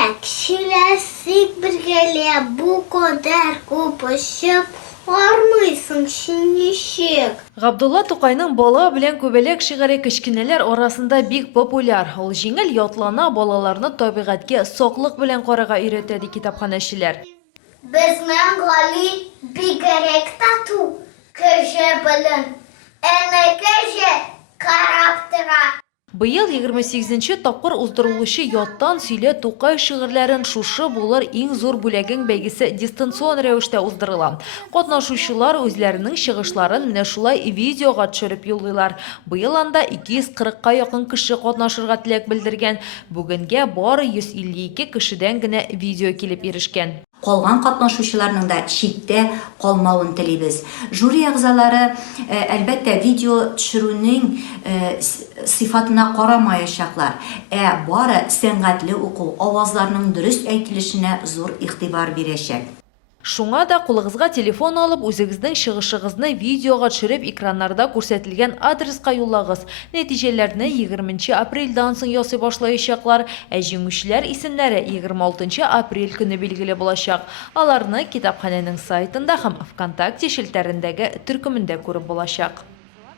Киләсек бергәлә бу кадәр күпешеп армыйсың ничек? Габдулла Тукайның бала белән күбәләк шигыре кечкенәләр арасында бик популяр. Ул җиңел ятлана, балаларны табигатькә саклык белән карарга өйрәтә ди китапханәчеләр. Безнең Гали бигрәк тату кәҗә белән. Әнә кәҗә карап тора. Быел 28-нче тапкыр уздырылучы Яттан сөйлә Тукай шигырьләрен шушы булыр иң зур бүләгең бәйгесе дистанцион рәвештә уздырыла. Катнашучылар үзләренең чыгышларын менә шулай видеога төшереп юллыйлар. Быел анда 240-ка якын кеше катнашырга теләк белдергән. Бүгенгә бары 152 кешедән генә видео килеп ирешкән. Калган катнашучыларның да читтә калмавын телибез. Жюри әгъзалары әлбәттә видео төшерүнең сыйфатына карамаячаклар. Бары сәнгатьле уку, авазларның дөрес әйтелешенә зур игътибар бирәчәк. Шуңа да кулыгызга телефон алып, үзегезнең чыгышыгызны видеога төшереп экраннарда күрсәтелгән адреска юллагыз. Нәтиҗәләрне 20 апрельдән соң ясый башлаячаклар, җиңүчеләр исемнәре 26 апрель көне билгеле булачак. Аларны китапханәнең сайтында һәм ВКонтакте шелтәрендәге төркемендә күреп булачак.